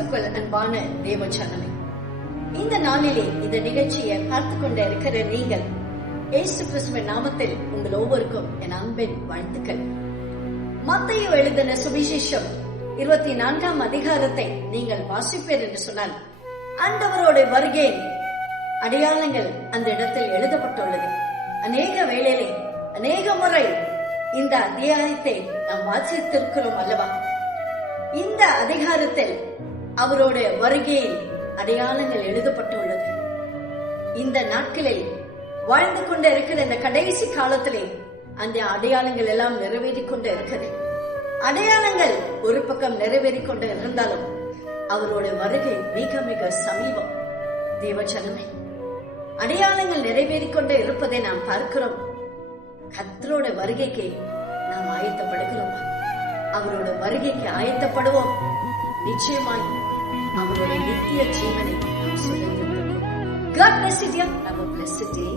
கிறிஸ்துக்குள் அன்பான தேவச்சனமே, இந்த நாளிலே இந்த நிகழ்ச்சியை பார்த்து கொண்டு இருக்கிற நீங்கள், இயேசு கிறிஸ்துவின் நாமத்தில் உங்கள் ஒவ்வொருக்கும் என் அன்பின் வாழ்த்துக்கள். மத்தேயு எழுதின சுவிசேஷம் 24ஆம் அதிகாரத்தை நீங்கள் வாசிப்பீர் என்று சொன்னால், ஆண்டவரோட வருகை அடையாளங்கள் அந்த இடத்தில் எழுதப்பட்டுள்ளது. அநேக வேளையிலே அநேக முறை இந்த அத்தியாயத்தை நாம் வாசித்திருக்கிறோம் அல்லவா? இந்த அதிகாரத்தில் அவரோட வருகையின் அடையாளங்கள் எழுதப்பட்டுள்ளது. இந்த நாட்களில் வாழ்ந்து கொண்டு இருக்கிற இந்த கடைசி காலத்திலே அந்த அடையாளங்கள் எல்லாம் நிறைவேறிக் கொண்டு இருக்கிறது. அடையாளங்கள் ஒரு பக்கம் நிறைவேறிக் கொண்டு இருந்தாலும் அவரோட வருகை மிக மிக சமீபம். தேவச்சனமே, அடையாளங்கள் நிறைவேறிக் கொண்டு இருப்பதை நாம் பார்க்கிறோம். கர்த்தரோட வருகைக்கு நாம் ஆயத்தப்படுகிறோம். அவரோட வருகைக்கு ஆயத்தப்படுவோம். நிச்சயமாய் அவரோட நித்திய ஜீவனை நாம் சுதந்திரிப்போம். God bless you, dear. Have a blessed day.